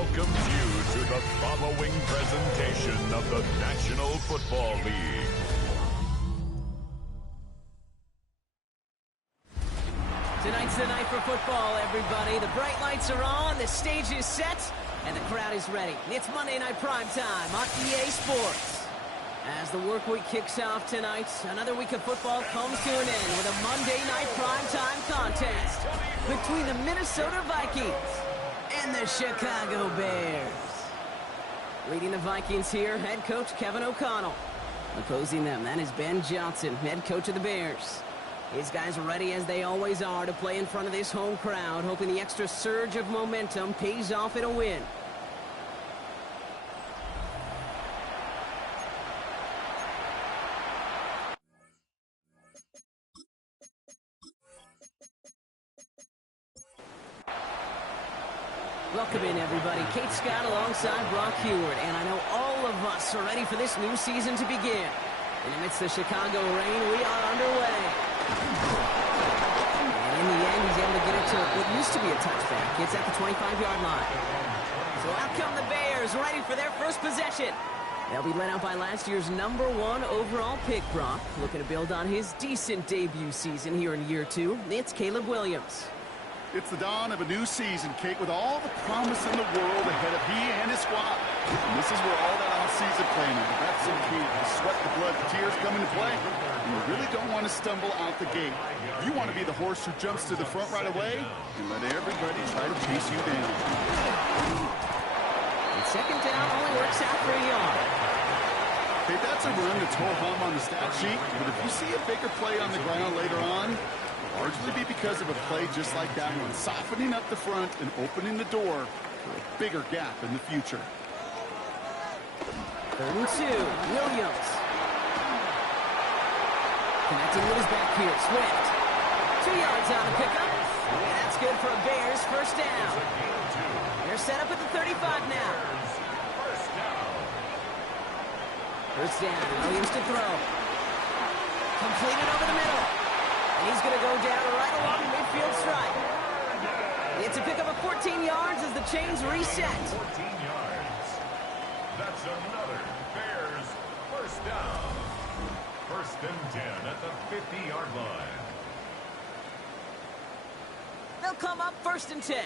welcomes you to the following presentation of the National Football League. Tonight's the night for football, everybody. The bright lights are on, the stage is set, and the crowd is ready. It's Monday Night Primetime on EA Sports. As the work week kicks off tonight, another week of football comes to an end with a Monday Night Primetime contest between the Minnesota Vikings and the Chicago Bears. Leading the Vikings here, head coach Kevin O'Connell. Opposing them, that is Ben Johnson, head coach of the Bears. His guys are ready as they always are to play in front of this home crowd, hoping the extra surge of momentum pays off in a win. Welcome in, everybody. Kate Scott alongside Brock Heward, and I know all of us are ready for this new season to begin. And amidst the Chicago rain, we are underway. And in the end, he's able to get it to what used to be a touchback. It's at the 25-yard line. So out come the Bears, ready for their first possession. They'll be led out by last year's #1 overall pick, Brock. Looking to build on his decent debut season here in year 2. It's Caleb Williams. It's the dawn of a new season, Kate, with all the promise in the world ahead of he and his squad. And this is where all that off-season planning, that's so key. The sweat, the blood, the tears come into play. And you really don't want to stumble out the gate. You want to be the horse who jumps to the front right away and let everybody try to chase you down. And second down only works out for a yard. Hey, that's a run that's ho-hum on the stat sheet, but if you see a bigger play on the ground later on, largely be because of a play just like that one, softening up the front and opening the door for a bigger gap in the future. 3rd and 2, Williams. Connecting with his back here, Swift. 2 yards on the pickup, and that's good for a Bears first down. They're set up at the 35 now. First down, Williams to throw. Completed over the middle. And he's going to go down right along the midfield stripe. It's a pickup of 14 yards as the chains reset. 14 yards. That's another Bears first down. 1st and 10 at the 50-yard line. They'll come up 1st and 10.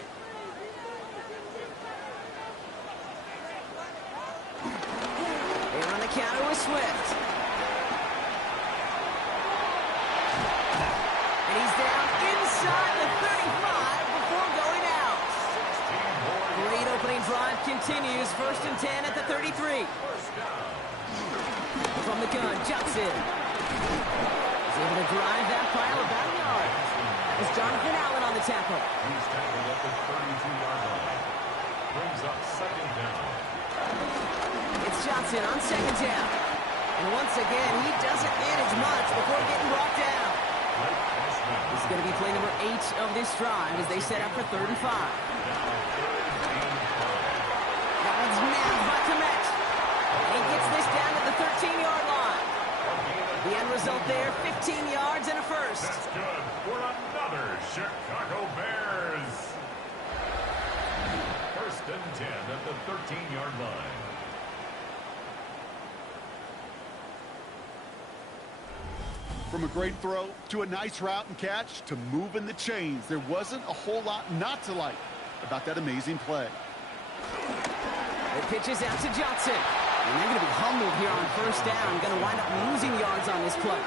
They're on the counter with Swift. And he's down inside the 35 before going out. Great opening drive continues. 1st and 10 at the 33. From the gun, Johnson. He's able to drive that pile about a yard. That was Jonathan Allen on the tackle. He's tackled at the 32-yard line. Brings up 2nd down. It's Johnson on 2nd down. And once again, he doesn't manage much before getting brought down. This is going to be play number 8 of this drive as they set up for 35. That one's nailed by Komet. He gets this down to the 13-yard line. The end result there, 15 yards and a first. That's good for another Chicago Bears. 1st and 10 at the 13-yard line. From a great throw to a nice route and catch to moving the chains, there wasn't a whole lot not to like about that amazing play. The pitch is out to Johnson. And they're going to be humbled here on 1st down. Going to wind up losing yards on this play.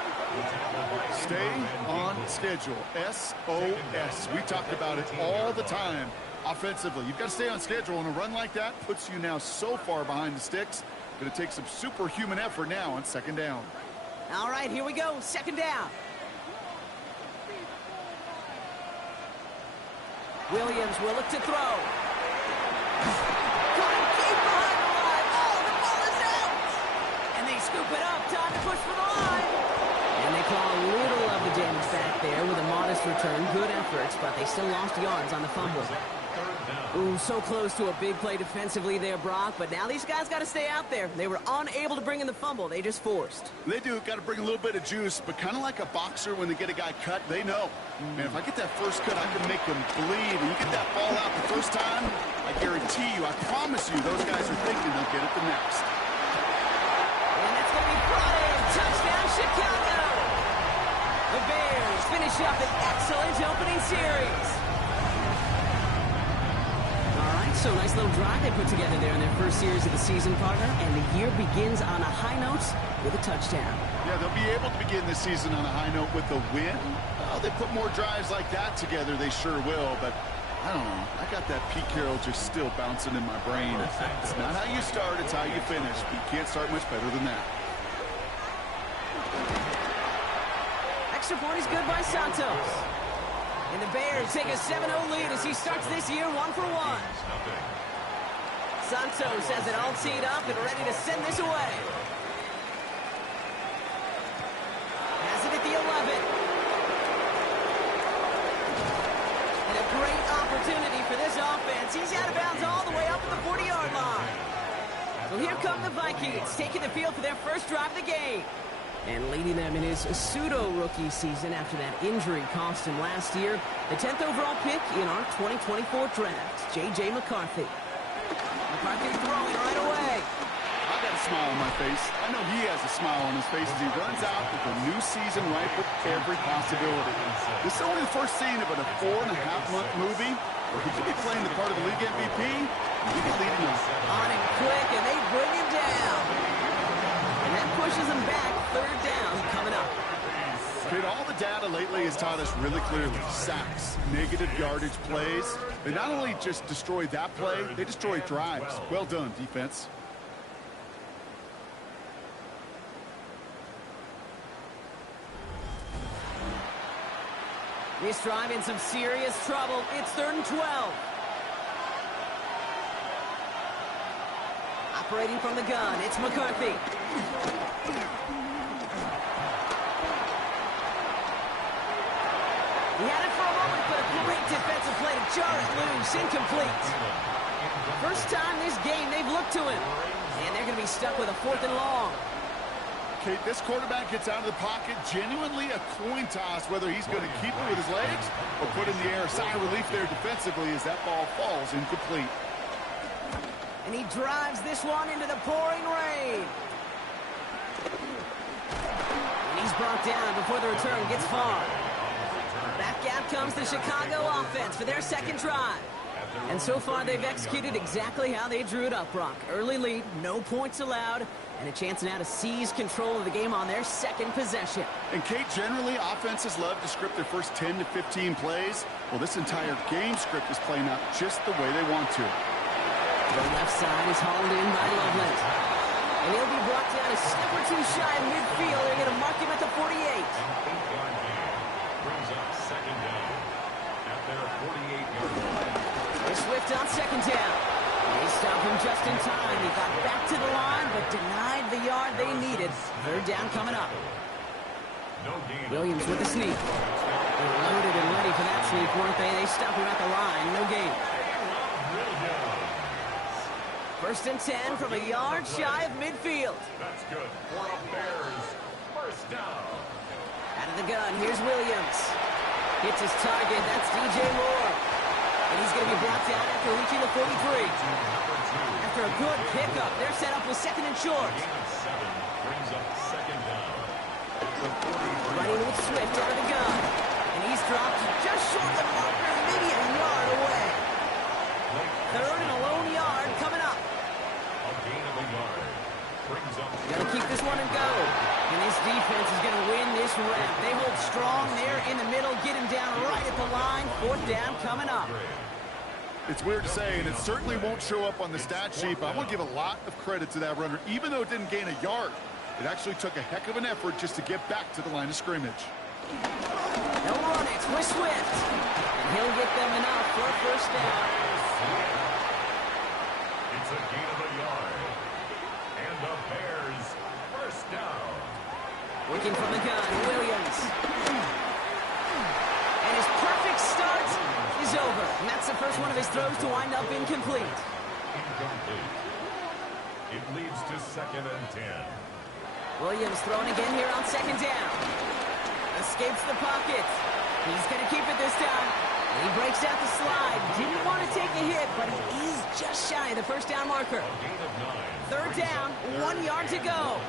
Stay on schedule. SOS. We talked about it all the time offensively. You've got to stay on schedule, and a run like that puts you now so far behind the sticks. Going to take some superhuman effort now on 2nd down. All right, here we go. 2nd down. Williams will look to throw. Going deep behind the line. Oh, the ball is out. And they scoop it up. Time to push for the line. And they claw a little of the damage back there with a modest return. Good efforts, but they still lost yards on the fumble. Ooh, so close to a big play defensively there, Brock, but now these guys got to stay out there. They were unable to bring in the fumble. They just forced. They do. Got to bring a little bit of juice, but kind of like a boxer when they get a guy cut, they know. Man, if I get that first cut, I can make them bleed. And you get that ball out the first time, I guarantee you I promise you, those guys are thinking they'll get it the next. And that's going to be brought in. Touchdown, Chicago. The Bears finish up an excellent opening series. All right, so nice little drive they put together there in their first series of the season, partner. And the year begins on a high note with a touchdown. Yeah, they'll be able to begin this season on a high note with a win. Well, they put more drives like that together, they sure will. But I don't know. I got that Pete Carroll just still bouncing in my brain. It's not how you start, it's how you finish. But you can't start much better than that. Extra point is good by Santos. And the Bears take a 7-0 lead as he starts this year 1-for-1. Santos has it all teed up and ready to send this away. Has it at the 11. And a great opportunity for this offense. He's out of bounds all the way up at the 40-yard line. So here come the Vikings, taking the field for their first drive of the game. And leading them in his pseudo-rookie season after that injury cost him last year. The 10th overall pick in our 2024 draft, J.J. McCarthy. McCarthy throwing right away. I've got a smile on my face. I know he has a smile on his face as he runs out with a new season ripe with every possibility. This is only the first scene of a 4.5-month movie where he could be playing the part of the league MVP and he could lead him off. On him quick, and they bring him down. And that pushes him back. Third down coming up. Kid, all the data lately has taught us really clearly. Sacks, negative yardage plays. They not only just destroy that play, they destroy drives. Well done, defense. This drive in some serious trouble. It's 3rd and 12. Operating from the gun, it's McCarthy. He had it for a moment, but a great defensive play to jar it loose. Incomplete. First time this game they've looked to him. And they're going to be stuck with a 4th and long. Okay, this quarterback gets out of the pocket. Genuinely a coin toss whether he's going to keep it with his legs or put in the air. Sigh of relief there defensively as that ball falls incomplete. And he drives this one into the pouring rain. And he's brought down before the return gets far. Back out comes the Chicago offense for their second drive. And so far, they've executed exactly how they drew it up, Brock. Early lead, no points allowed, and a chance now to seize control of the game on their second possession. And, Kate, generally, offenses love to script their first 10 to 15 plays. Well, this entire game script is playing out just the way they want to. The left side is hauled in by Loveland. And he'll be brought down a step or two shy of midfield. They're going to mark him at the 48. Brings up second down at their 48-yard line. They're Swift on second down. They stop him just in time. He got back to the line, but denied the yard they needed. Third down coming up. Williams with the sneak. They were loaded and ready for that sneak, weren't they? They stop him at the line. No gain. 1st and 10 from a yard shy of midfield. That's good for a Bears first down. Out of the gun, here's Williams. Hits his target, that's DJ Moore. And he's going to be brought down after reaching the 43. After a good pickup, they're set up with 2nd and short. Brings up second down. Running with Swift out of the gun. And he's dropped just short of the marker, maybe a yard away. 3rd and a lone yard coming up. A gain of a yard. Brings up. Got to keep this one and go. And this defense is going to win this rep. They hold strong there in the middle, get him down right at the line. 4th down coming up. It's weird to say, and it certainly won't show up on the stat sheet, but I want to give a lot of credit to that runner. Even though it didn't gain a yard, it actually took a heck of an effort just to get back to the line of scrimmage. They'll run it with Swift. And he'll get them enough for a first down. It's a gain of a yard. And the Bears first down. Working from the gun, Williams. And his perfect start is over. And that's the first one of his throws to wind up incomplete. Incomplete. It leads to 2nd and 10. Williams throwing again here on 2nd down. Escapes the pocket. He's going to keep it this time. And he breaks out the slide. Didn't want to take a hit, but he is just shy of the first down marker. A gain of 9. Third down, 1 yard to go.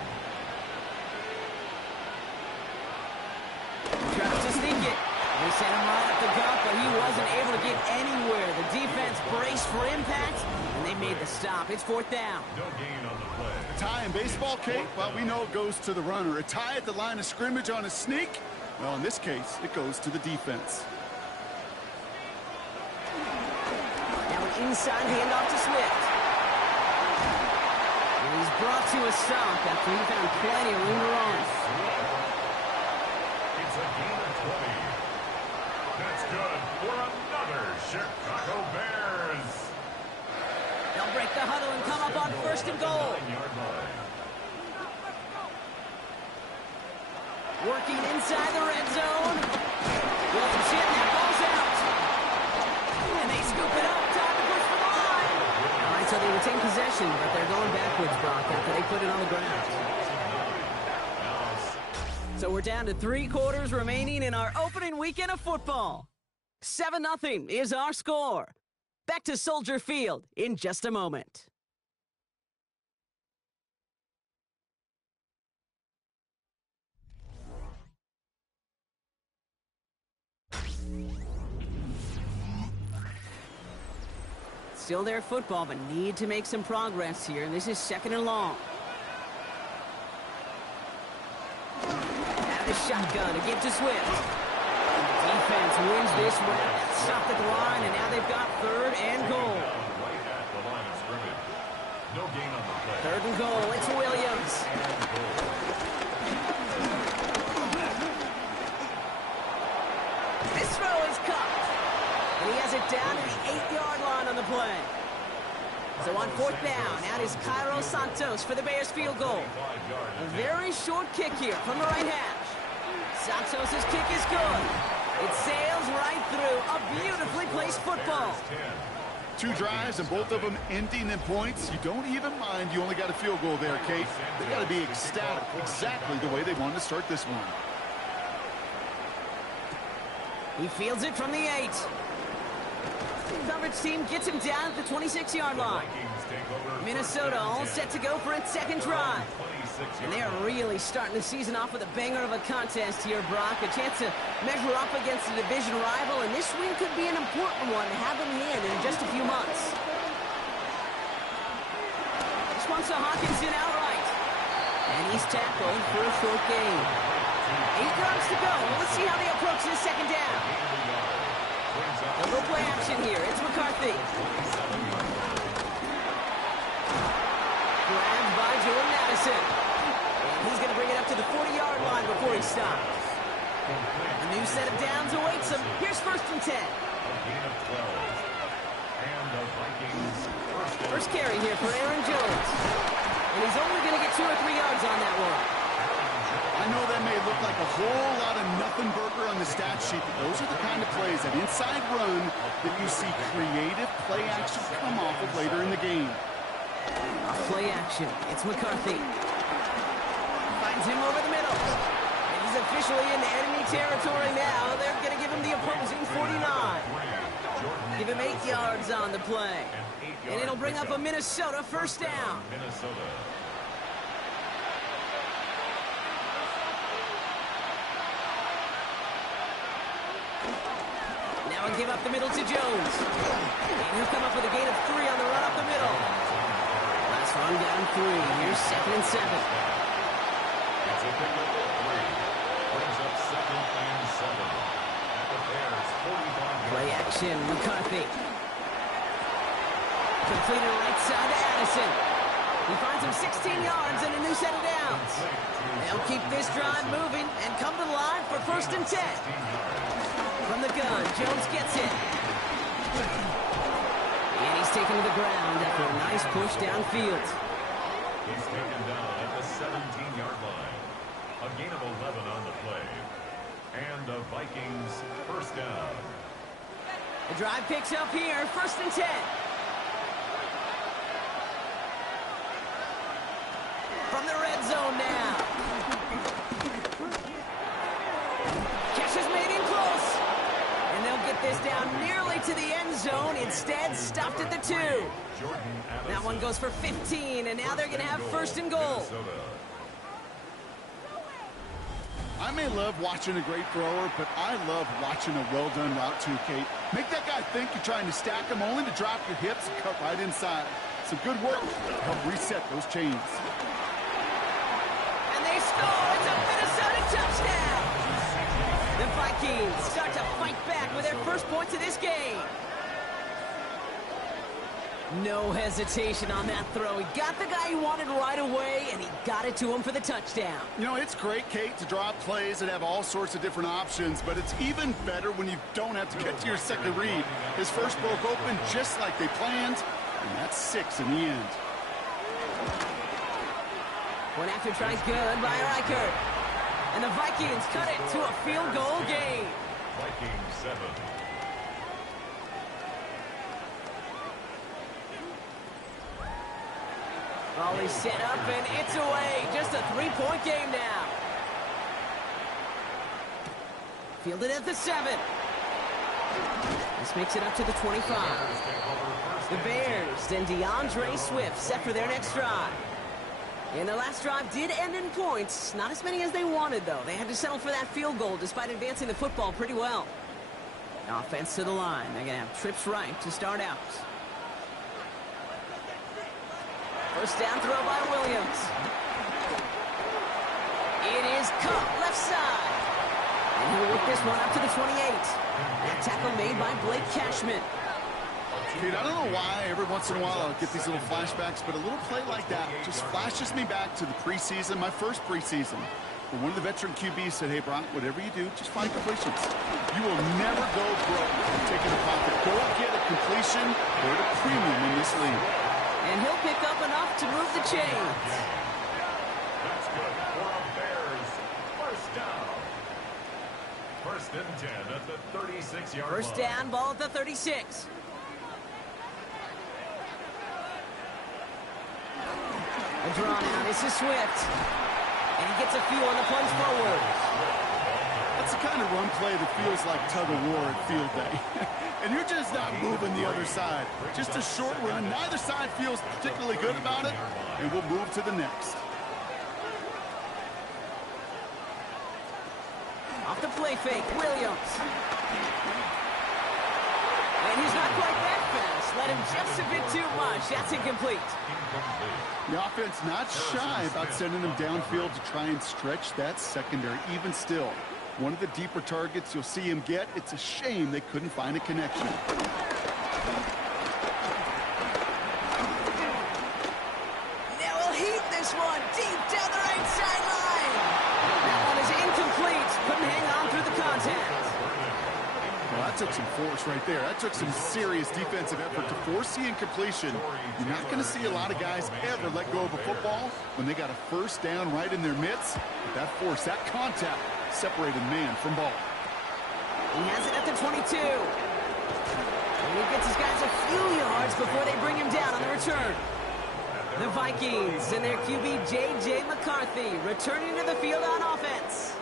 Tries to sneak it. They sent him right up the gut, but he wasn't able to get anywhere. The defense braced for impact, and they made the stop. It's 4th down. No gain on the play. A tie in baseball, Kate, well, we know it goes to the runner. A tie at the line of scrimmage on a sneak, well, in this case, it goes to the defense. Now an inside handoff to Swift. And he's brought to a stop after he found plenty of room to run. It's a gain of 20. That's good for another Chicago Bears. They'll break the huddle and come up on 1st and goal. 9-yard line. Working inside the red zone. Williams hit, that ball's out. And they scoop it up, time to push for the line. All right, so they retain possession, but they're going backwards, Brock, after they put it on the ground. So we're down to 3 quarters remaining in our opening weekend of football. 7-0 is our score. Back to Soldier Field in just a moment. Still their football, but need to make some progress here. And this is 2nd and long. Out of the shotgun to give to Swift. Defense wins this round. Stopped at the line, and now they've got 3rd and goal. Right at the line of scrimmage. No gain on the play. 3rd and goal. It's Williams. This throw is caught. And he has it down to the 8-yard line on the play. So on 4th down, out is Cairo Santos for the Bears field goal. A very short kick here from the right hash. Santos' kick is good. It sails right through a beautifully placed football. 2 drives and both of them ending in points. You don't even mind you only got a field goal there, Kate. They got to be ecstatic, exactly the way they wanted to start this one. He fields it from the 8. Coverage team gets him down at the 26-yard line. Minnesota all set to go for its 2nd drive. And they are really starting the season off with a banger of a contest here, Brock. A chance to measure up against a division rival, and this win could be an important one to have in hand in just a few months. This one's to Hawkinson outright. And he's tackled for a short gain. 8 yards to go. Let's see how they approach this 2nd down. A little play action here. It's McCarthy. Grabbed by Jordan Addison. And he's going to bring it up to the 40-yard line before he stops. A new set of downs awaits him. Here's 1st and 10. First carry here for Aaron Jones. And he's only going to get 2 or 3 yards on that one. I know that may look like a whole lot of nothing burger on the stat sheet, but those are the kind of plays, that inside run, that you see creative play action come off of later in the game. Play action. It's McCarthy. Finds him over the middle. And he's officially in enemy territory now. They're going to give him the opposing 49. Give him 8 yards on the play. And it'll bring up a Minnesota 1st down. Now and give up the middle to Jones. And he'll come up with a gain of 3 on the run up the middle. Last run down 3. Here's 2nd and 7. It's a pick up of 3. Brings up 2nd and 7. At the Bears' 45. Play action, McCarthy. Completed right side to Addison. He finds him 16 yards and a new set of downs. They'll keep this drive moving and come to the line for 1st and 10. From the gun, Jones gets it. And he's taken to the ground after a nice push downfield. He's taken down at the 17-yard line. A gain of 11 on the play. And the Vikings 1st down. The drive picks up here, 1st and 10. From the red zone now. Catch is made in close. And they'll get this down nearly to the end zone. Instead, stuffed at the 2. That one goes for 15, and now they're going to have first and goal. I may love watching a great thrower, but I love watching a well-done route too, Kate. Make that guy think you're trying to stack him only to drop your hips and cut right inside. Some good work to help reset those chains. And they score. It's a Minnesota touchdown. The Vikings start to fight back with their first points of this game. No hesitation on that throw. He got the guy he wanted right away, and he got it to him for the touchdown. You know, it's great, Kate, to draw up plays and have all sorts of different options, but it's even better when you don't have to get to your second read. His first broke open just like they planned, and that's 6 in the end. One after tries good by Reichert. And the Vikings cut it to a field goal game. Vikings 7. Volley set up, and it's away. Just a 3-point game now. Fielded at the 7. This makes it up to the 25. The Bears and DeAndre Swift set for their next drive. And their last drive did end in points. Not as many as they wanted, though. They had to settle for that field goal despite advancing the football pretty well. Offense to the line. They're going to have trips right to start out. First down throw by Williams. It is caught left side. And he'll work this one up to the 28. That tackle made by Blake Cashman. Dude, I don't know why every once in a while I'll get these little flashbacks, but a little play like that just flashes me back to the preseason, my first preseason. Where one of the veteran QBs said, hey, Brock, whatever you do, just find completions. You will never go broke taking a pocket. Go get a completion or a premium in this league. And he'll pick up enough to move the chains. That's good for a Bears first down. First and 10 at the 36-yard line. First down, ball at the 36. A draw now. This is Swift. And he gets a few on the plunge forward. That's the kind of run play that feels like tug-of-war at field day. And you're just not moving the other side. Just a short run. Neither side feels particularly good about it. And we'll move to the next. Off the play fake, Williams. And he's not quite that fast. Let him just a bit too much. That's incomplete. The offense not shy about sending them downfield to try and stretch that secondary. Even still, one of the deeper targets you'll see him get. It's a shame they couldn't find a connection. Now he'll heat this one deep down the right sideline. That one is incomplete. Couldn't hang on through the contact. Well, that took some force right there. That took some serious defensive effort to force the incompletion. You're not going to see a lot of guys ever let go of a football when they got a first down right in their midst. But that force, that contact, separated man from ball. He has it at the 22. And he gets his guys a few yards before they bring him down on the return. The Vikings and their QB J.J. McCarthy returning to the field on offense.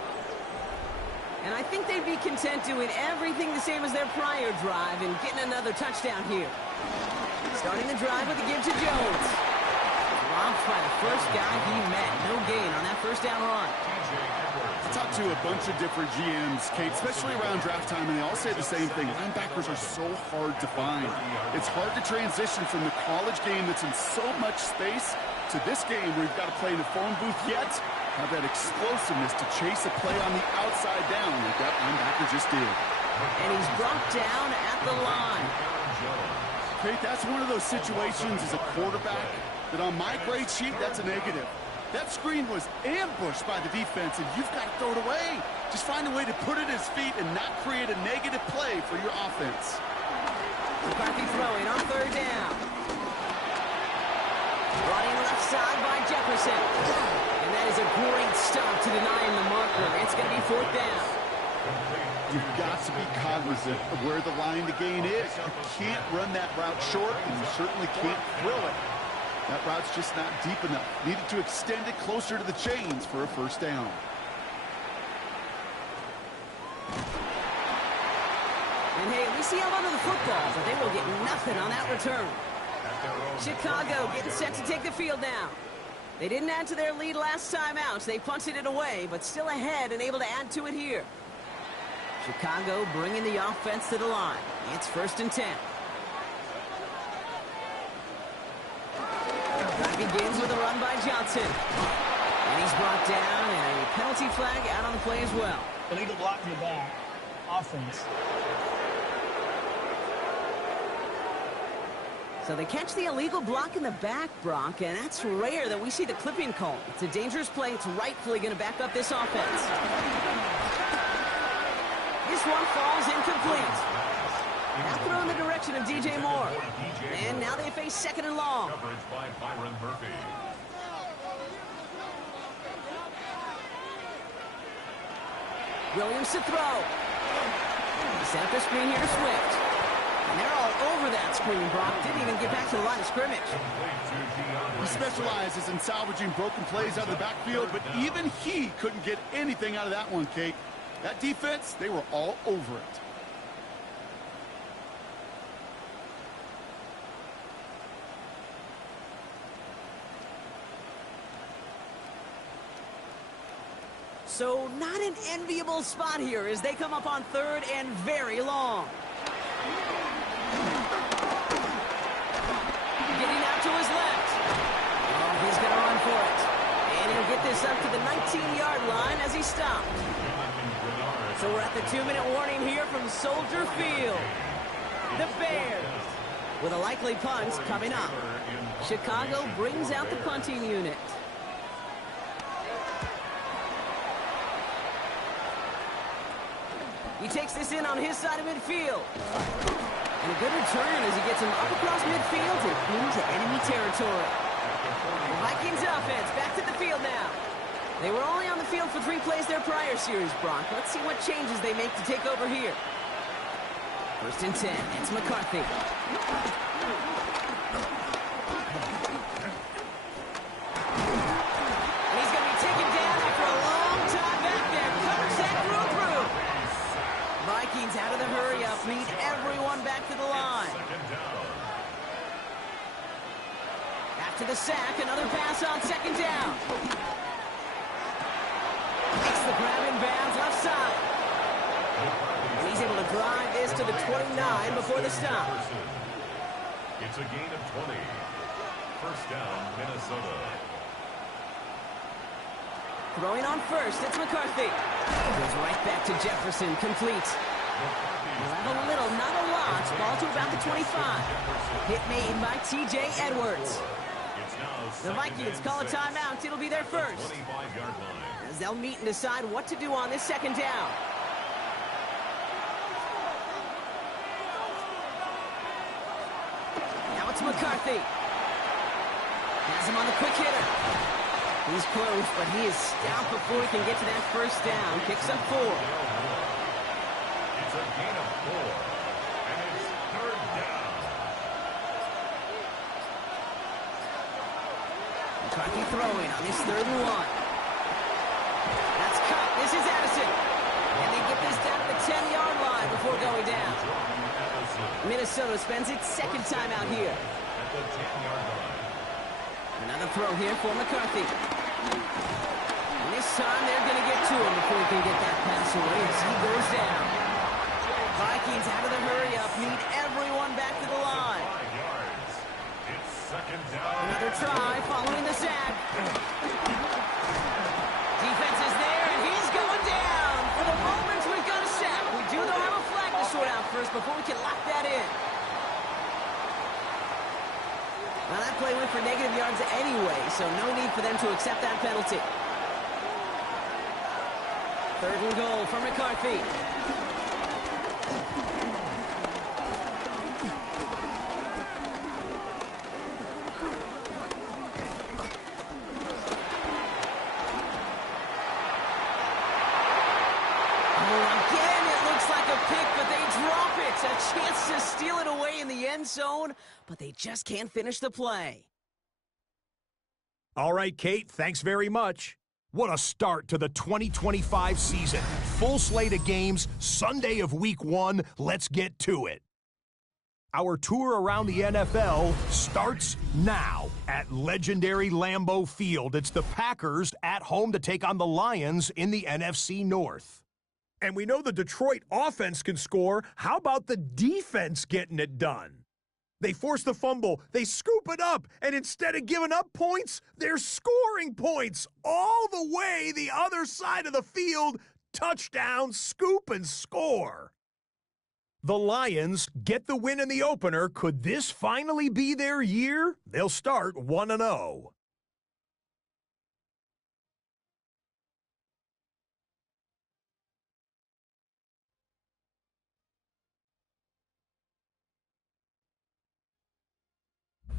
And I think they'd be content doing everything the same as their prior drive and getting another touchdown here. Starting the drive with a give to Jones. Robbed by the first guy he met. No gain on that first down run. I talked to a bunch of different GMs, Kate, especially around draft time, and they all say the same thing. Linebackers are so hard to find. It's hard to transition from the college game that's in so much space to this game where you've got to play in a phone booth yet have that explosiveness to chase a play on the outside down like that linebacker just did. And he's brought down at the line. Kate, that's one of those situations as a quarterback that on my grade sheet, that's a negative. That screen was ambushed by the defense, and you've got to throw it away. Just find a way to put it at his feet and not create a negative play for your offense. McCarthy throwing on third down. Running left side by Jefferson. And that is a great stop to deny him the marker. It's going to be fourth down. You've got to be cognizant of where the line to gain is. You can't run that route short, and you certainly can't throw it. That route's just not deep enough. Needed to extend it closer to the chains for a first down. And hey, at least see held onto the football, but they will get nothing on that return. Chicago getting set to take the field now. They didn't add to their lead last time out. They punted it away, but still ahead and able to add to it here. Chicago bringing the offense to the line. It's 1st and 10. Drive begins with a run by Johnson. And he's brought down, and a penalty flag out on the play as well. Illegal block in the back. Offense. So they catch the illegal block in the back, Brock, and that's rare that we see the clipping call. It's a dangerous play. It's rightfully going to back up this offense. This one falls incomplete. Now throw in the direction of DJ Moore. And now they face 2nd and long. Coverage by Byron Murphy. Williams to throw. Set up the screen here to Swift. And they're all over that screen, Brock. Didn't even get back to the line of scrimmage. He specializes in salvaging broken plays out of the backfield, but even he couldn't get anything out of that one, Kate. That defense, they were all over it. So not an enviable spot here as they come up on 3rd and very long. Getting out to his left. Oh, he's going to run for it. And he'll get this up to the 19-yard line as he stopped. So we're at the 2-minute warning here from Soldier Field. The Bears with a likely punt coming up. Chicago brings out the punting unit. He takes this in on his side of midfield. And a good return as he gets him up across midfield and into enemy territory. The Vikings offense back to the field now. They were only on the field for 3 plays their prior series, Brock. Let's see what changes they make to take over here. 1st and 10. It's McCarthy. And he's going to be taken down after a long time back there. Covers that through. Vikings out of the hurry-up, lead everyone back to the line. After the sack, another pass on 2nd down. Makes the grab in bounds left side. And he's able to drive this to the 29 before the stop. It's a gain of 20. 1st down, Minnesota. Throwing on 1st, it's McCarthy. Goes right back to Jefferson, complete. We'll have a little, not a lot. Ball to about the 25. Hit made by T.J. Edwards. The Vikings call a timeout. It'll be their first. As they'll meet and decide what to do on this 2nd down. Now it's McCarthy. Has him on the quick hitter. He's close, but he is stopped before he can get to that 1st down. Picks up 4. It's a gain of 4, and it's 3rd down. McCarthy throwing on this 3rd and 1. That's cut. This is Addison. And they get this down to the 10-yard line before going down. Minnesota spends its 2nd time out here. At the 10-yard line. Another throw here for McCarthy. And this time they're going to get to him before he can get that pass away as he goes down. Vikings out of the hurry-up, need everyone back to the line. 5 yards. It's 2nd down. Another try following the sack. Defense is there, and he's going down. For the moment, we've got a sack. We do, though, have a flag to sort out first before we can lock that in. Now, that play went for negative yards anyway, so no need for them to accept that penalty. 3rd and goal for McCarthy. A chance to steal it away in the end zone, but they just can't finish the play. All right, Kate, thanks very much. What a start to the 2025 season. Full slate of games, Sunday of Week 1. Let's get to it. Our tour around the NFL starts now at legendary Lambeau Field. It's the Packers at home to take on the Lions in the NFC North. And we know the Detroit offense can score. How about the defense getting it done? They force the fumble, they scoop it up, and instead of giving up points, they're scoring points all the way the other side of the field. Touchdown, scoop, and score. The Lions get the win in the opener. Could this finally be their year? They'll start 1-0.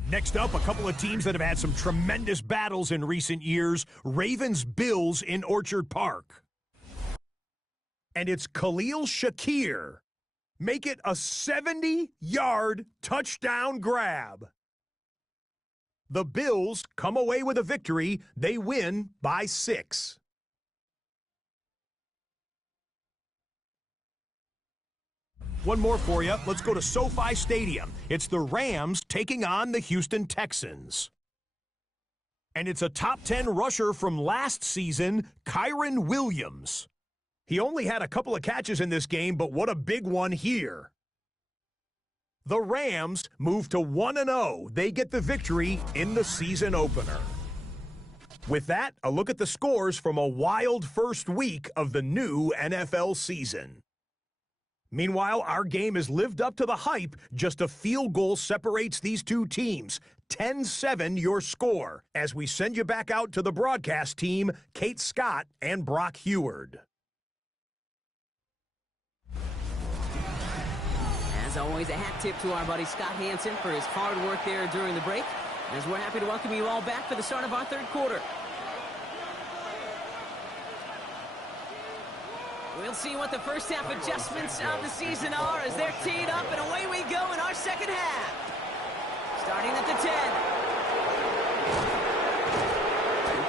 Next up, a couple of teams that have had some tremendous battles in recent years. Ravens-Bills in Orchard Park. And it's Khalil Shakir. Make it a 70-yard touchdown grab. The Bills come away with a victory. They win by 6. One more for you. Let's go to SoFi Stadium. It's the Rams taking on the Houston Texans. And it's a top 10 rusher from last season, Kyron Williams. He only had a couple of catches in this game, but what a big one here. The Rams move to 1-0. They get the victory in the season opener. With that, a look at the scores from a wild first week of the new NFL season. Meanwhile, our game has lived up to the hype. Just a field goal separates these two teams. 10-7 your score, as we send you back out to the broadcast team, Kate Scott and Brock Heward. As always, a hat tip to our buddy Scott Hansen for his hard work there during the break, as we're happy to welcome you all back for the start of our third quarter. We'll see what the first half adjustments of the season are as they're teed up, and away we go in our second half. Starting at the 10.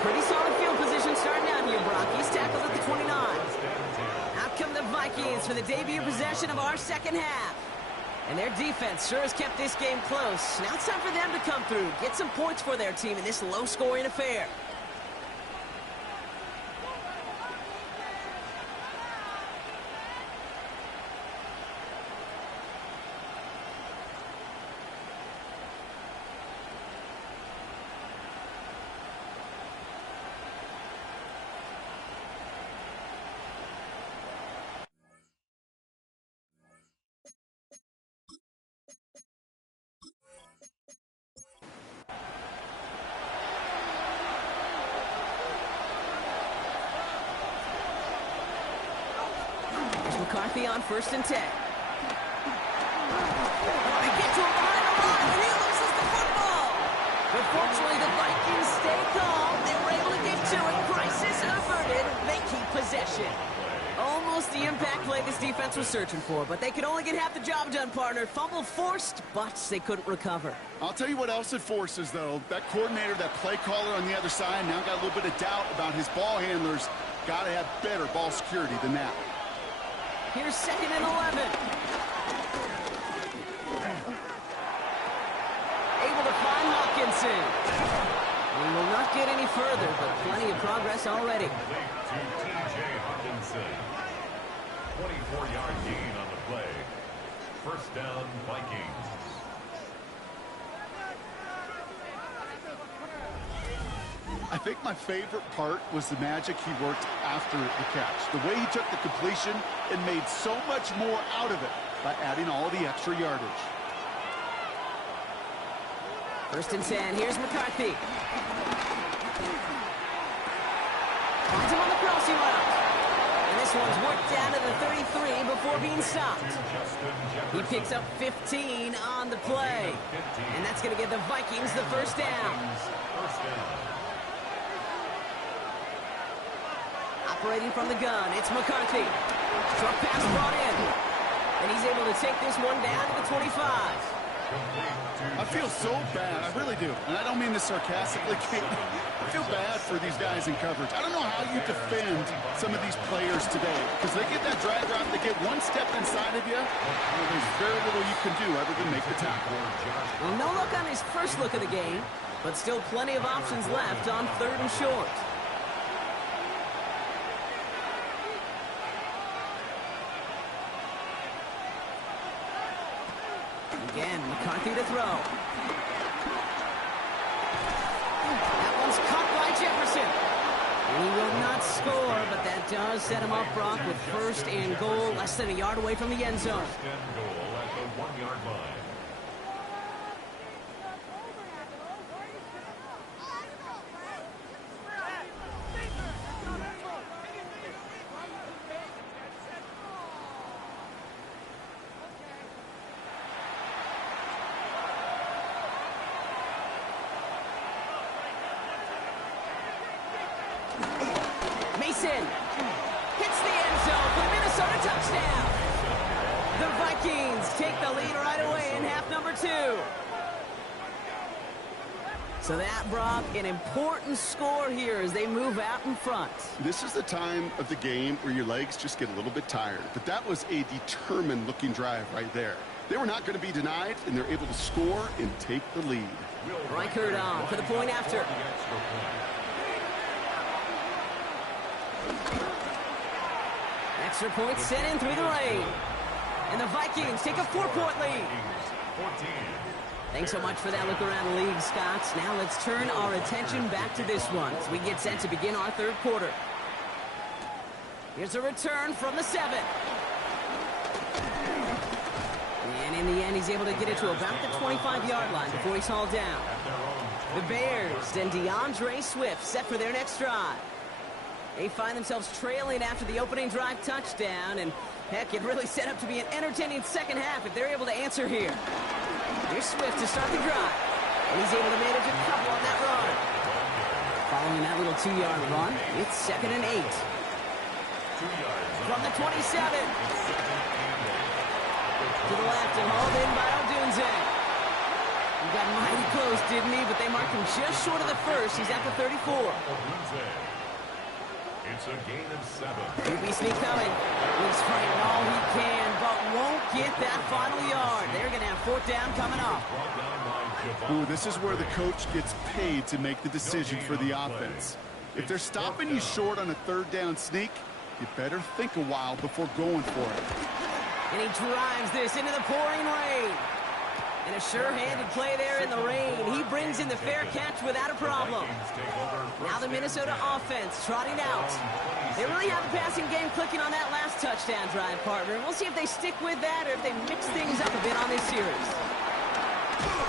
Pretty solid field position starting out here, Brock. He's tackled at the 29. Out come the Vikings for the debut possession of our second half. And their defense sure has kept this game close. Now it's time for them to come through, get some points for their team in this low-scoring affair. McCarthy on 1st and 10. They get to him behind the line, and he loses the football. But fortunately, the Vikings stay calm. They were able to get to it. Crisis averted. They keep possession. Almost the impact play this defense was searching for, but they could only get half the job done, partner. Fumble forced, but they couldn't recover. I'll tell you what else it forces, though. That coordinator, that play caller on the other side, now got a little bit of doubt about his ball handlers. Got to have better ball security than that. Here's 2nd and 11. Able to find Hawkinson. We will not get any further, but plenty of progress already. To T.J. Hawkinson. 24-yard gain on the play. First down, Vikings. I think my favorite part was the magic he worked after the catch. The way he took the completion and made so much more out of it by adding all the extra yardage. 1st and 10. Here's McCarthy. Finds him on the crossing route. And this one's worked down to the 33 before being stopped. He picks up 15 on the play. And that's going to give the Vikings the first down. Operating from the gun, it's McCarthy. Short pass brought in. And he's able to take this one down to the 25. I feel so bad. I really do. And I don't mean this sarcastically, Kate. I feel bad for these guys in coverage. I don't know how you defend some of these players today. Because they get that drag route, they get one step inside of you, and there's very little you can do other than make the tackle. Well, no look on his first look of the game, but still plenty of options left on 3rd and short. Again, McCarthy to throw. That one's caught by Jefferson. And he will not score, but that does set him up, Brock, with 1st and goal, less than a yard away from the end zone. 1st and goal at the 1-yard line. Mason hits the end zone for the Minnesota touchdown. The Vikings take the lead right away in half number 2. So that, Brock, an important score here as they move out in front. This is the time of the game where your legs just get a little bit tired. But that was a determined-looking drive right there. They were not going to be denied, and they're able to score and take the lead. Reichert on for the point after. Extra point sent in through the rain. And the Vikings take a 4-point lead. Thanks so much for that look around the league, Scott. Now let's turn our attention back to this one as we get set to begin our 3rd quarter. Here's a return from the 7. And in the end, he's able to get it to about the 25-yard line before he's hauled down. The Bears and DeAndre Swift set for their next drive. They find themselves trailing after the opening drive touchdown, and heck, it really set up to be an entertaining second half if they're able to answer here. Here's Swift to start the drive, and he's able to manage a couple on that run. Following that little 2-yard run, it's 2nd and 8. From the 27. To the left and hauled in by Odunze. He got mighty close, didn't he? But they marked him just short of the 1st. He's at the 34. It's a gain of 7. QB sneak coming. He's fighting all he can, but won't get that final yard. They're going to have 4th down coming up. Ooh, this is where the coach gets paid to make the decision for the offense. If they're stopping you short on a 3rd down sneak, you better think a while before going for it. And he drives this into the pouring rain. And a sure-handed play there in the rain. He brings in the fair catch without a problem. Now the Minnesota offense trotting out. They really have the passing game clicking on that last touchdown drive, partner. We'll see if they stick with that or if they mix things up a bit on this series.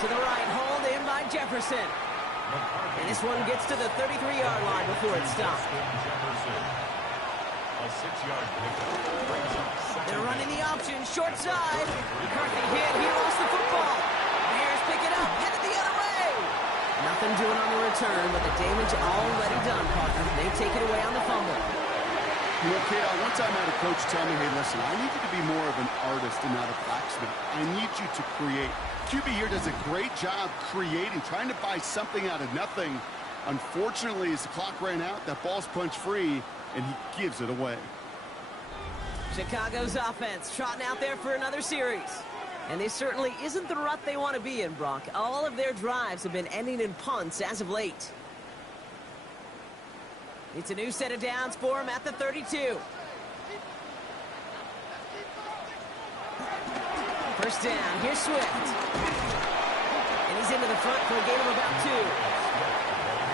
To the right, hauled in by Jefferson. And this one gets to the 33-yard line before it stops. A 6-yard pickup. They're running the option, short side. McCarthy hit, he lost the football. Bears pick it up, headed the other way. Nothing doing on the return, but the damage already done, partner. They take it away on the fumble. You know, Kate, one time I had a coach tell me, hey, listen, I need you to be more of an artist and not a blacksmith. I need you to create. QB here does a great job creating, trying to buy something out of nothing. Unfortunately, as the clock ran out, that ball's punched free, and he gives it away. Chicago's offense trotting out there for another series. And this certainly isn't the rut they want to be in, Brock. All of their drives have been ending in punts as of late. It's a new set of downs for him at the 32. First down, here's Swift. And he's into the front for a gain of about 2.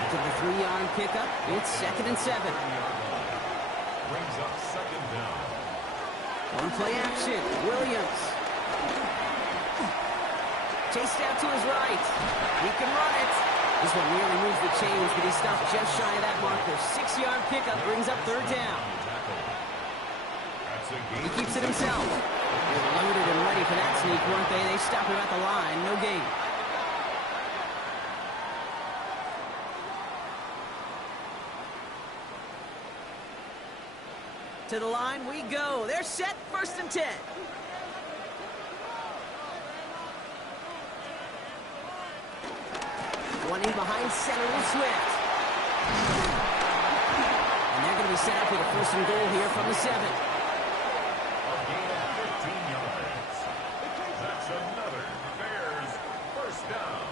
After the 3-yard pickup, it's 2nd and 7. Brings up 2nd down. On play action, Williams. Chased out to his right. He can run it. This one really moves the chains, but he stopped just shy of that marker. 6-yard pickup brings up 3rd down. He keeps it himself. They're loaded and ready for that sneak, weren't they? They stop him at the line. No gain. To the line we go. They're set, 1st and 10. One in behind center with Swift. And they're going to be set up with a first and goal here from the 7. A gain of 15 yards. That's another Bears first down.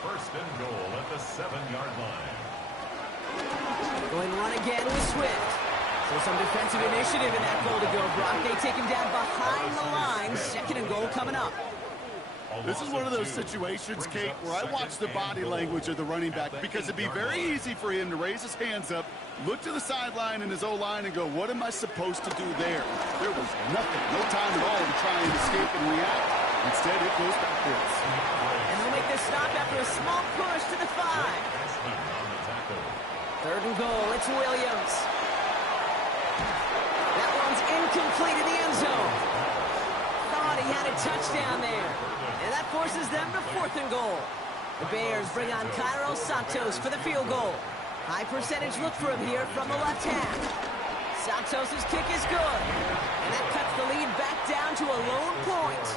First and goal at the 7-yard line. Going to run again with Swift. So some defensive initiative in that goal to go, Brock. They take him down behind the line. Second and goal coming up. This is one of those situations, Kate, where I watch the body language of the running back because it'd be very easy for him to raise his hands up, look to the sideline and his O-line and go, what am I supposed to do there? There was nothing, no time at all to try and escape and react. Instead, it goes backwards. And they'll make this stop after a small push to the 5. Third and goal, it's Williams. That one's incomplete in the end zone. Thought he had a touchdown there. And that forces them to 4th and goal. The Bears bring on Cairo Santos for the field goal. High percentage look for him here from the left half. Santos' kick is good. And that cuts the lead back down to a lone point.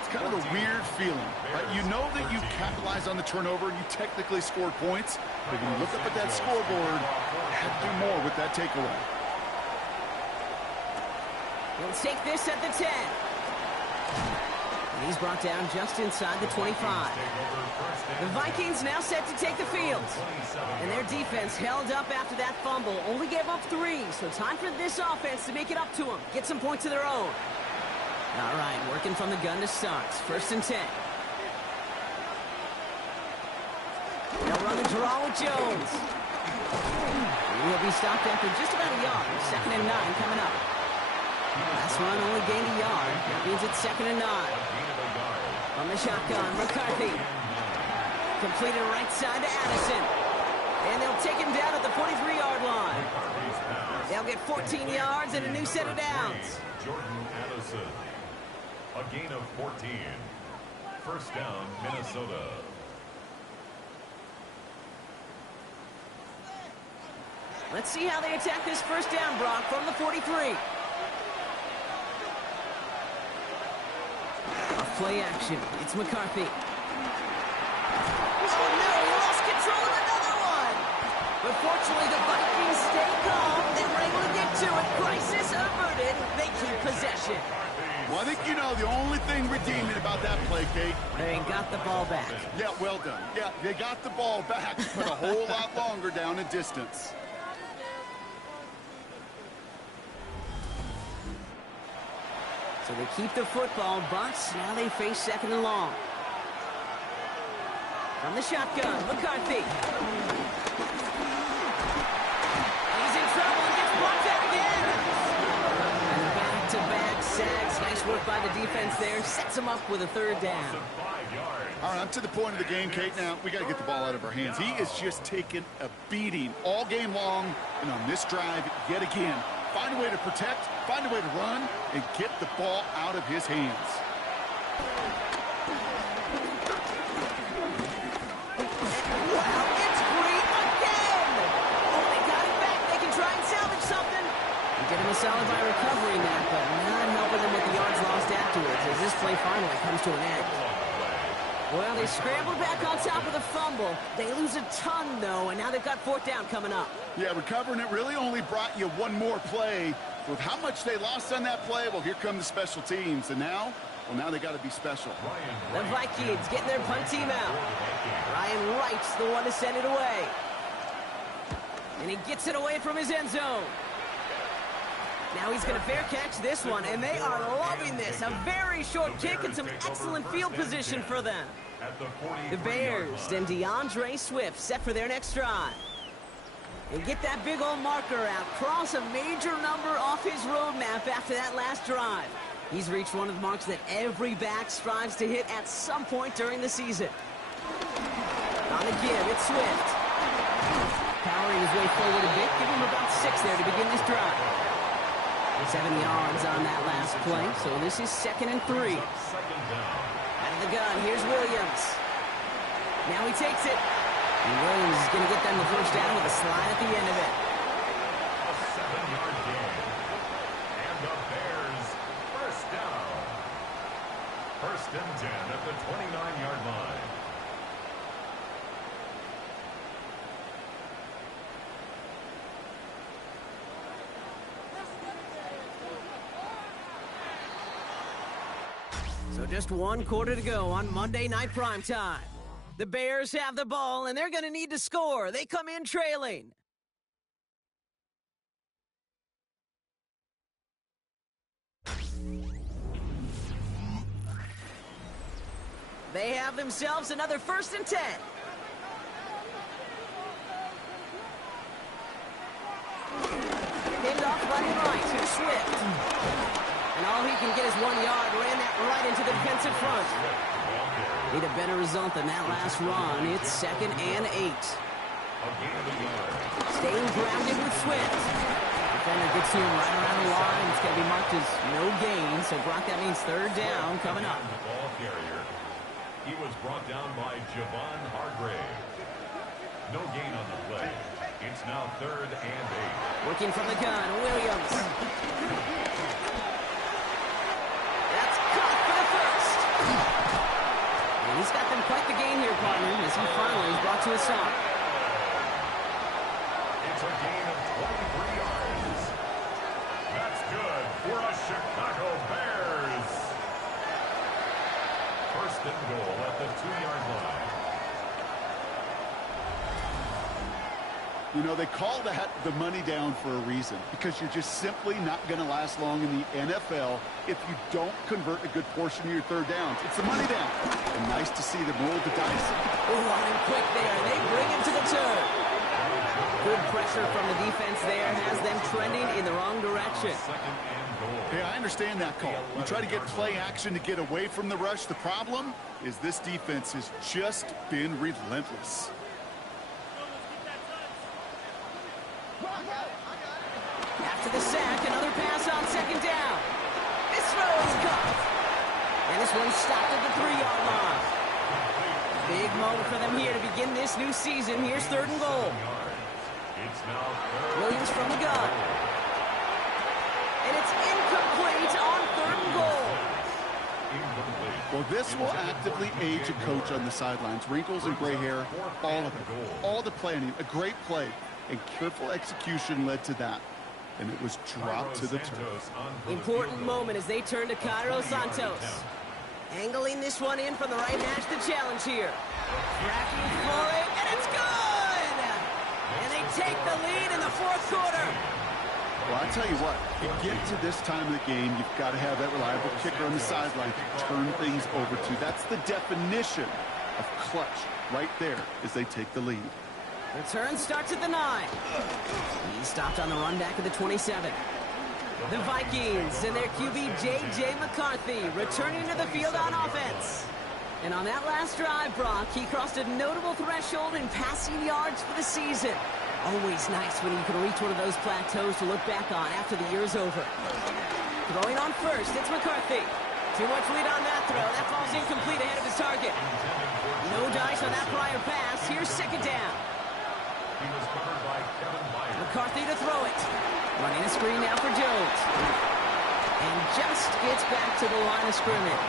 It's kind of a weird feeling, right? You know that you capitalized on the turnover, you technically scored points, but when you look up at that scoreboard, you have to do more with that takeaway. He'll take this at the 10. And he's brought down just inside the 25. The Vikings now set to take the field. And their defense held up after that fumble. Only gave up 3, so time for this offense to make it up to them. Get some points of their own. All right, working from the gun to start. First and 10. They'll run the draw with Jones. He will be stopped after just about a yard. Second and 9 coming up. Last run only gained a yard. That means it's second and 9. On the shotgun, McCarthy. Completed right side to Addison. And they'll take him down at the 43-yard line. They'll get 14 yards and a new set of downs. Jordan Addison. A gain of 14. First down, Minnesota. Let's see how they attack this first down, Brock, from the 43. Off play action. It's McCarthy. Oh, no, he lost control of another one. But fortunately, the Vikings stay calm. They were able to get to it. Crisis averted. They keep possession. Well, I think you know the only thing redeeming about that play, Kate. They got the ball back. Yeah, well done. Yeah, they got the ball back, but a whole lot longer down in distance. So they keep the football, but now they face second and long. From the shotgun, McCarthy. He's in trouble and gets blocked out again. And back-to-back sacks. Nice work by the defense there. Sets him up with a third down. All right, I'm to the point of the game, Kate. Now, we got to get the ball out of our hands. He is just taking a beating all game long, and on this drive, yet again. Find a way to protect, find a way to run, and get the ball out of his hands. Wow, it's great again! Oh, they got it back. They can try and salvage something. They get him a solid by recovering that, but not helping them with the yards lost afterwards as this play finally comes to an end. Well, they scrambled back on top of the fumble. They lose a ton, though, and now they've got 4th down coming up. Yeah, recovering it really only brought you one more play. With how much they lost on that play, well, here come the special teams. And now, well, now they got to be special. The Vikings getting their punt team out. Ryan Wright's the one to send it away. And he gets it away from his end zone. Now he's going to fair catch this one, and they are loving this. A very short kick and some excellent field position for them. The Bears and DeAndre Swift set for their next drive. And get that big old marker out. Cross a major number off his roadmap after that last drive. He's reached one of the marks that every back strives to hit at some point during the season. On the give, it's Swift. Powering his way forward a bit. Give him about 6 there to begin this drive. 7 yards on that last play, so this is second and 3. Out of the gun, here's Williams. Now he takes it. And Williams is going to get them the first down with a slide at the end of it. A 7-yard gain. And the Bears first down. First and 10 at the 29-yard line. So just one quarter to go on Monday Night Primetime. The Bears have the ball, and they're going to need to score. They come in trailing. They have themselves another 1st and 10. Pinned off left and right. Here's Swift. And all he can get is 1 yard. Ran that right into the defensive front. Need a better result than that last run. It's 2nd and 8. Staying grounded with Swift. Defender gets to him right around the line. It's going to be marked as no gain. So, Brock, that means 3rd down coming up. He was brought down by Javon Hargrave. No gain on the play. It's now 3rd and 8. Working from the gun, Williams. That's caught for the first. And he's got them quite the gain here, partner, as he finally is brought to a stop. It's a gain of 23 yards. That's good for a Chicago Bears. 1st and goal at the 2-yard line. You know, they call that the money down for a reason, because you're just simply not going to last long in the NFL if you don't convert a good portion of your 3rd downs. It's the money down. And nice to see them roll the dice. Oh, on him quick there. They bring him to the turn. Good pressure from the defense there has them trending in the wrong direction. 2nd and goal. Hey, I understand that call. You try to get play action to get away from the rush. The problem is this defense has just been relentless. After the sack, another pass on 2nd down. This throw is caught. And this one stopped at the 3-yard line. Big moment for them here to begin this new season. Here's 3rd and goal. It's now 3rd. Williams from the gun. And it's incomplete on 3rd and goal. Well, this will actively age a coach on the sidelines. Wrinkles and gray hair, all of it. All the planning, a great play, and careful execution led to that. And it was dropped to the turf. Important moment as they turn to Cairo Santos. Angling this one in from the right hash, the challenge here. Cracking for it, and it's good! And they take the lead in the 4th quarter. Well, I tell you what, you get to this time of the game, you've got to have that reliable kicker on the sideline to turn things over to. That's the definition of clutch right there as they take the lead. Return starts at the 9. He stopped on the run back of the 27. The Vikings and their QB J.J. McCarthy returning to the field on offense. And on that last drive, Brock, he crossed a notable threshold in passing yards for the season. Always nice when you can reach one of those plateaus to look back on after the year's over. Throwing on first, it's McCarthy. Too much lead on that throw. That falls incomplete ahead of his target. No dice on that prior pass. Here's 2nd down. He was covered by Kevin Byard. McCarthy to throw it. Running a screen now for Jones. And just gets back to the line of scrimmage.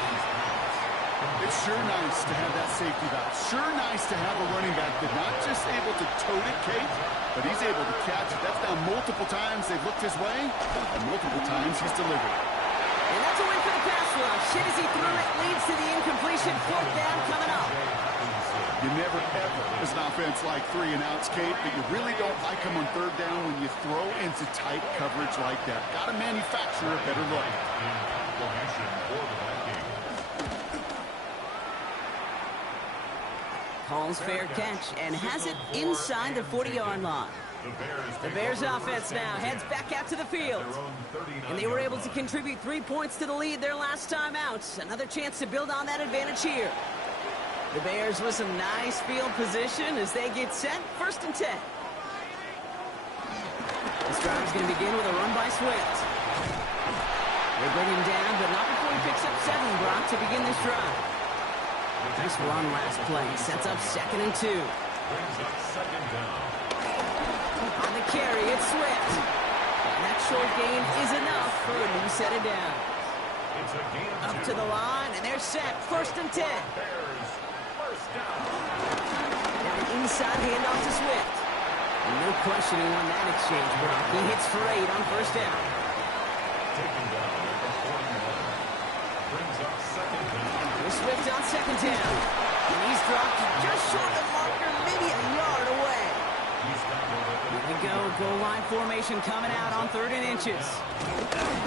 It's sure nice to have that safety valve. Sure nice to have a running back that's not just able to tote it, Kate, but he's able to catch it. That's now multiple times they've looked his way, and multiple times he's delivered. And that's a win for the pass rush. Hit as he threw it, leads to the incompletion. 4th down coming up. You never, ever, as an offense, like 3 and outs, Kate, but you really don't like them on 3rd down when you throw into tight coverage like that. Got to manufacture a better look. Calls fair catch and has it inside the 40-yard line. The Bears offense now heads back out to the field. And they were able to contribute 3 points to the lead their last time out. Another chance to build on that advantage here. The Bears with some nice field position as they get set. 1st and 10. This drive's going to begin with a run by Swift. They bring him down, but not before he picks up 7, Brock, to begin this drive. Nice run last play. Sets up 2nd and 2. Brings up 2nd down. On the carry, it's Swift. And that short gain is enough for a new set of downs. It's a gain of 2. Up to the line, and they're set. 1st and 10. Bears, 1st down. Now an inside handoff to Swift. And no question he won that exchange, Brock. He hits for 8 on 1st down. Taken down at the 41. Brings up 2nd down. Swift on second down. And he's dropped just short of the marker, maybe a yard away. Here we go. Goal line formation coming out on 3rd and inches.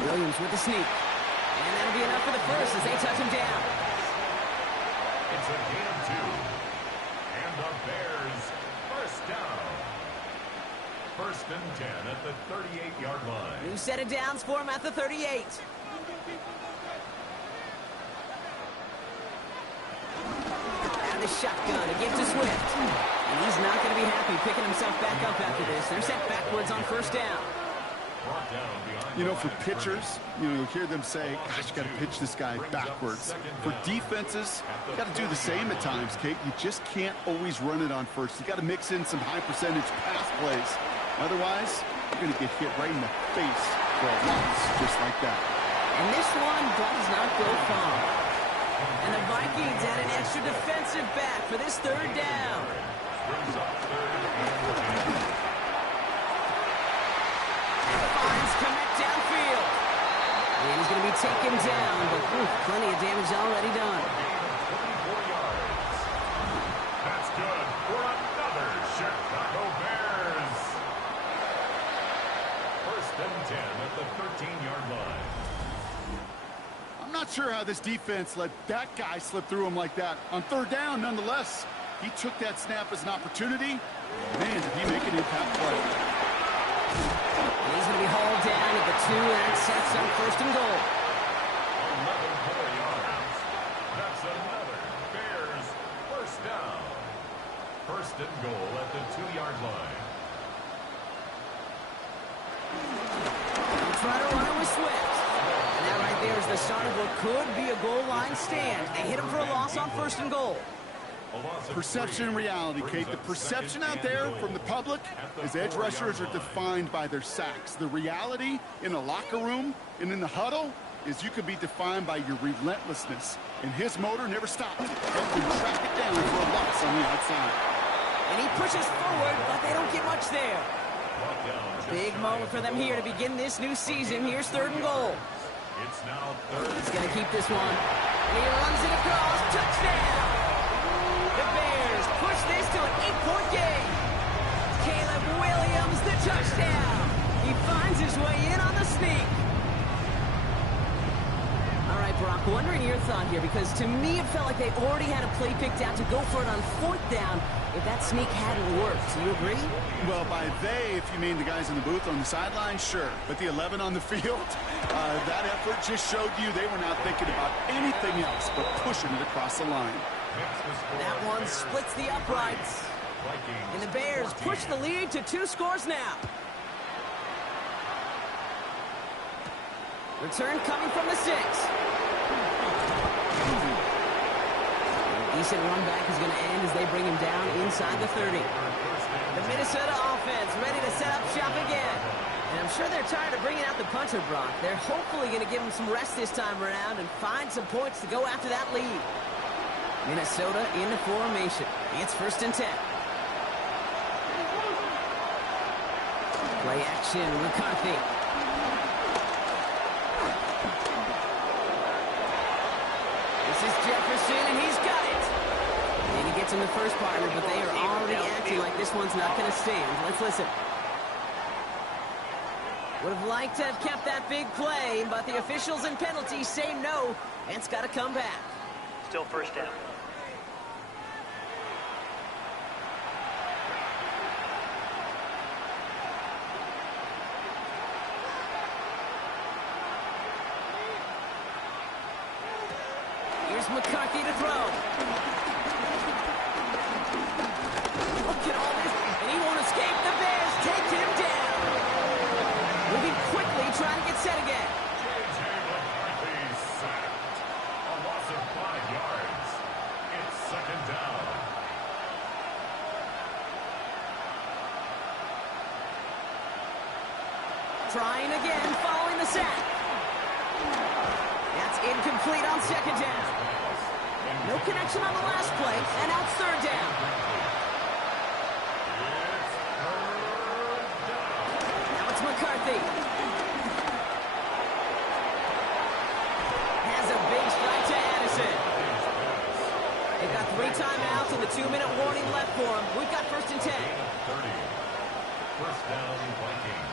Williams with the sneak. And that'll be enough for the first as they touch him down. It's a gain of 2. And the Bears first down. 1st and 10 at the 38-yard line. New set of downs for him at the 38. And the shotgun to give to Swift. And he's not going to be happy picking himself back up after this. They're set backwards on 1st down. You know, for pitchers, you hear them say, gosh, you got to pitch this guy backwards. For defenses, you got to do the same at times, Kate. You just can't always run it on first. You got to mix in some high-percentage pass plays. Otherwise, you're going to get hit right in the face for a loss just like that. And this one does not go far. And the Vikings add an extra defensive back for this 3rd down. Finds commit downfield. And he's going to be taken down, but plenty of damage already done. That's good for another Chicago Bears. 1st and 10 at the 13-yard line. I'm not sure how this defense let that guy slip through him like that. On 3rd down, nonetheless, he took that snap as an opportunity. Man, did he make an impact play. And he's going to be hauled down at the 2, and that sets up 1st and goal. 11 more yards. That's another Bears first down. 1st and goal at the 2-yard line. He'll try to run it with Swift. And that right there is the start of what could be a goal line stand. They hit him for a loss on 1st and goal. Perception and reality, Kate. The perception out there from the public is edge rushers are defined by their sacks. The reality in the locker room and in the huddle is you could be defined by your relentlessness. And his motor never stopped. Helped him track it down for a loss on the outside. And he pushes forward, but they don't get much there. Big moment for them here to begin this new season. Here's 3rd and goal. It's now 3rd. He's going to keep this one. And he runs it across. Touchdown! The Bears push this to an 8-point game. Caleb Williams, the touchdown. He finds his way in on the sneak. All right, Brock, wondering your thought here, because to me it felt like they already had a play picked out to go for it on 4th down if that sneak hadn't worked. Do you agree? Well, by they, if you mean the guys in the booth on the sideline, sure. But the 11 on the field, that effort just showed you they were not thinking about anything else but pushing it across the line. That one splits the uprights. And the Bears push the lead to 2 scores now. Return coming from the 6. A decent run back is going to end as they bring him down inside the 30. The Minnesota offense ready to set up shop again. And I'm sure they're tired of bringing out the punter, Brock. They're hopefully going to give him some rest this time around and find some points to go after that lead. Minnesota in the formation. It's 1st and 10. Play action, McCarthy. This is Jefferson, and he's got it. And he gets in the first partner, but they are already acting like this one's not going to stand. Let's listen. Would have liked to have kept that big play, but the officials and penalties say no, and it's got to come back. Still 1st down. Here's McCarthy to throw. Look at all this, and he won't escape. The Bears take him down. Moving quickly, trying to get set again. J.J. McCarthy sacked. A loss of 5 yards. It's 2nd down. Trying again, following the sack. That's incomplete on 2nd down. No connection on the last play, and now it's 3rd down. Now it's McCarthy. Has a big strike to Addison. 2-minute warning left for him. We've got 1st and 10. 30. First down, Vikings.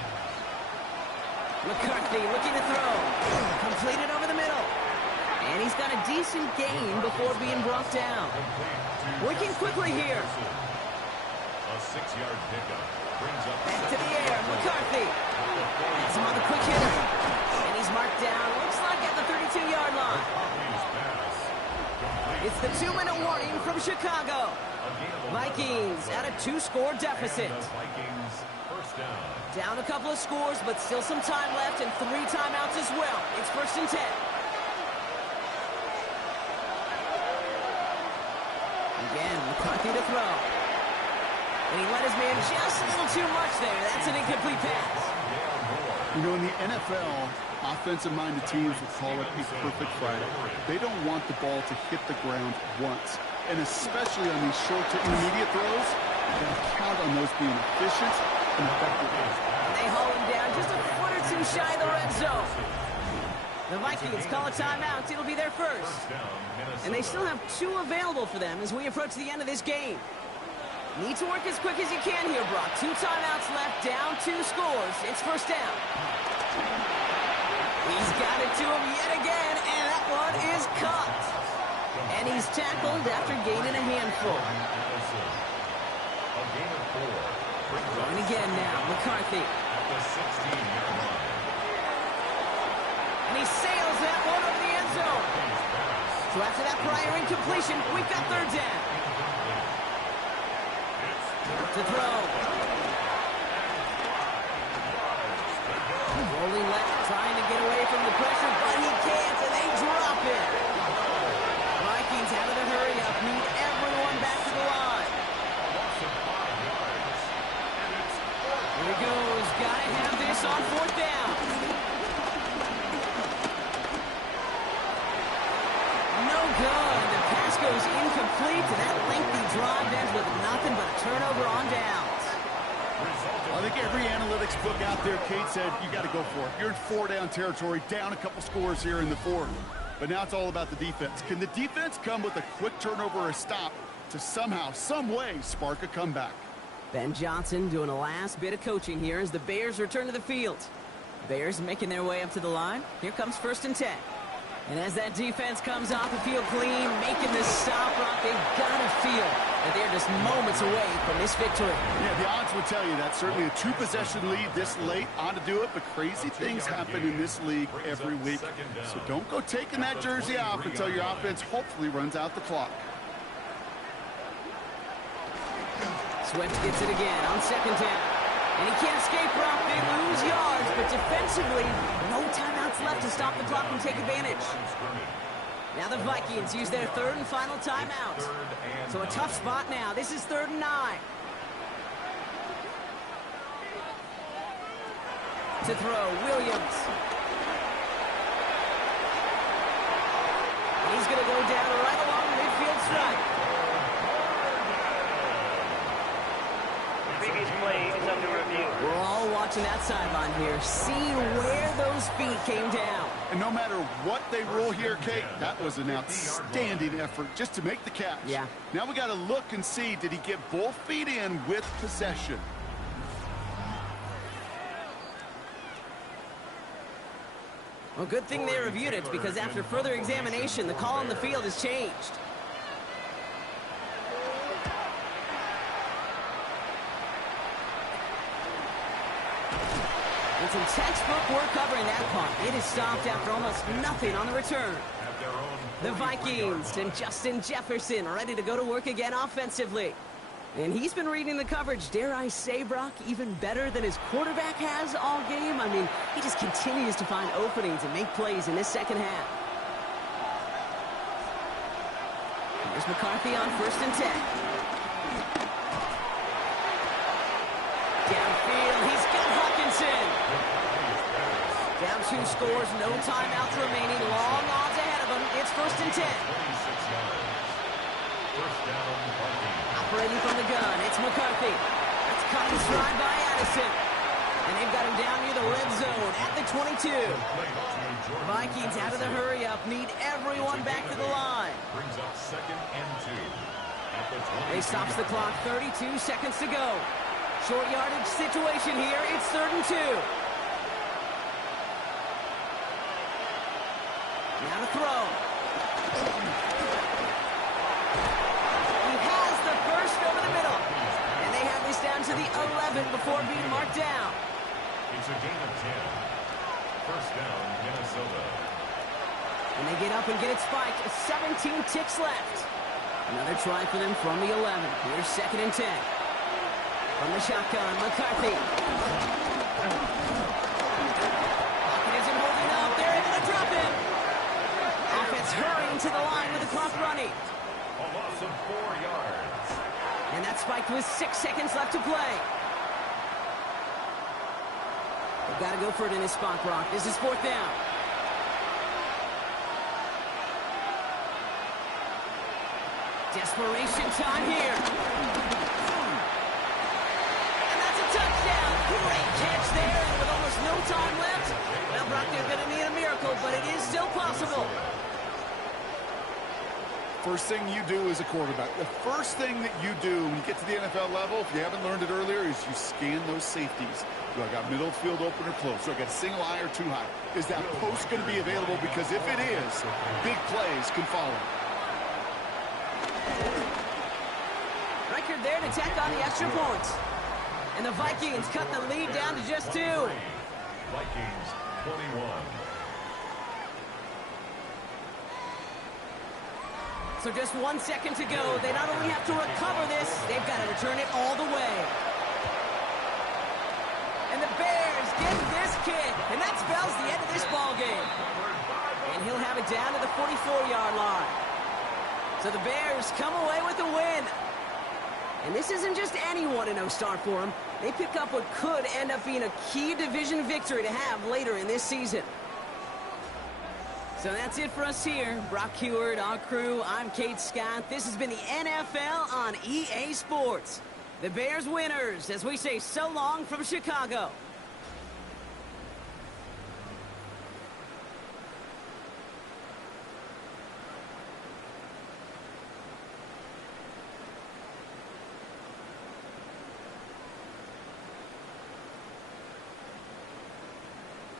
McCarthy looking to throw. Completed over the middle. And he's got a decent gain before being brought down. Working quickly here. A 6-yard pickup. Brings up Back to the air. McCarthy. Has him on the quick hitter. And he's marked down. Looks like at the 32-yard line. It's the 2-minute warning from Chicago. Vikings at a 2-score deficit. Vikings first down. Down a couple of scores, but still some time left and 3 timeouts as well. It's 1st and 10. Again, McCarthy to throw. And he let his man just a little too much there. That's an incomplete pass. You know, in the NFL, offensive-minded teams will call it a perfect Friday. They don't want the ball to hit the ground once. And especially on these short to intermediate throws, you got to count on those being efficient and effective. And they haul him down just a foot or two shy of the red zone. The Vikings call a timeout. It'll be their first. And they still have 2 available for them as we approach the end of this game. Need to work as quick as you can here, Brock. 2 timeouts left, down 2 scores. It's 1st down. He's got it to him yet again, and that one is caught. And he's tackled after gaining a handful. Going again now, McCarthy. And he sails that one over the end zone. So after that prior incompletion, we've got 3rd down. To throw. Rolling left, trying to get away from the pressure, but he can't, and they drop it. Vikings out of the hurry-up, need everyone back to the line. Here he goes, gotta have this on 4th down. No good. The pass goes incomplete, and that lengthy drive ends with nothing but a turnover on downs. I think every analytics book out there, Kate, said you got to go for it. You're in 4-down territory, down a couple scores here in the 4th. But now it's all about the defense. Can the defense come with a quick turnover or a stop to somehow, some way, spark a comeback? Ben Johnson doing a last bit of coaching here as the Bears return to the field. Bears making their way up to the line. Here comes 1st and 10. And as that defense comes off the field clean, making this stop, Rock, they've got to feel that they're just moments away from this victory. Yeah, the odds would tell you that. Certainly a 2-possession lead this late ought to do it, but crazy things happen in this league every week. So don't go taking that jersey off until your offense hopefully runs out the clock. Swift gets it again on 2nd down. And he can't escape, Brock. They lose yards, but defensively, no timeouts left to stop the clock and take advantage. Now the Vikings use their 3rd and final timeout. So a tough spot now. This is 3rd and 9. To throw, Williams. And he's going to go down right along the midfield stripe. Previous play is under review. We're all watching that sideline here, seeing where those feet came down. And no matter what they rule here, Kate, that was an outstanding effort just to make the catch. Yeah. Now we got to look and see, did he get both feet in with possession? Well, good thing they reviewed it, because after further examination, the call on the field has changed. It's in textbook work covering that punt. It is stopped after almost nothing on the return. The Vikings and Justin Jefferson ready to go to work again offensively. And he's been reading the coverage, dare I say, Brock, even better than his quarterback has all game. I mean, he just continues to find openings and make plays in this second half. Here's McCarthy on 1st and 10. Downfield, he's got Hawkinson. Down 2 scores, no timeouts remaining, long odds ahead of him. It's 1st and 10. Operating from the gun, it's McCarthy. That's caught in stride by Addison. And they've got him down near the red zone at the 22. Vikings out of the hurry-up, need everyone back to the line. Brings up 2nd and 2. They stops the clock, 32 seconds to go. Short yardage situation here. It's 3rd and 2. Now to throw. He has the first over the middle. And they have this down to the 11 before being marked down. It's a gain of 10. First down, Minnesota. And they get up and get it spiked. 17 ticks left. Another try for them from the 11. Here's 2nd and 10. From the shotgun, McCarthy. Pocket isn't holding up. They're able to drop him. Offense hurrying to the line with the clock running. A loss of 4 yards. And that spiked with 6 seconds left to play. They've got to go for it in his spot, Brock. This is 4th down. Desperation time here. And that's a touchdown. Great catch there. And with almost no time left, well, Brock, they're going to need a miracle, but it is still possible. First thing you do as a quarterback, the first thing that you do when you get to the NFL level, if you haven't learned it earlier, is you scan those safeties. Do I got middle field open or close? Do I got a single eye or too high? Is that post going to be available? Because if it is, big plays can follow. Record there to tack on the extra points. And the Vikings cut the lead down to just 2. Vikings 21. So just 1 second to go. They not only have to recover this, they've got to return it all the way. And the Bears get this kick. And that spells the end of this ball game. And he'll have it down to the 44-yard line. So the Bears come away with a win. And this isn't just any 1-0 start for them. They pick up what could end up being a key division victory to have later in this season. So that's it for us here. Brock Heward, our crew, I'm Kate Scott. This has been the NFL on EA Sports. The Bears winners as we say so long from Chicago.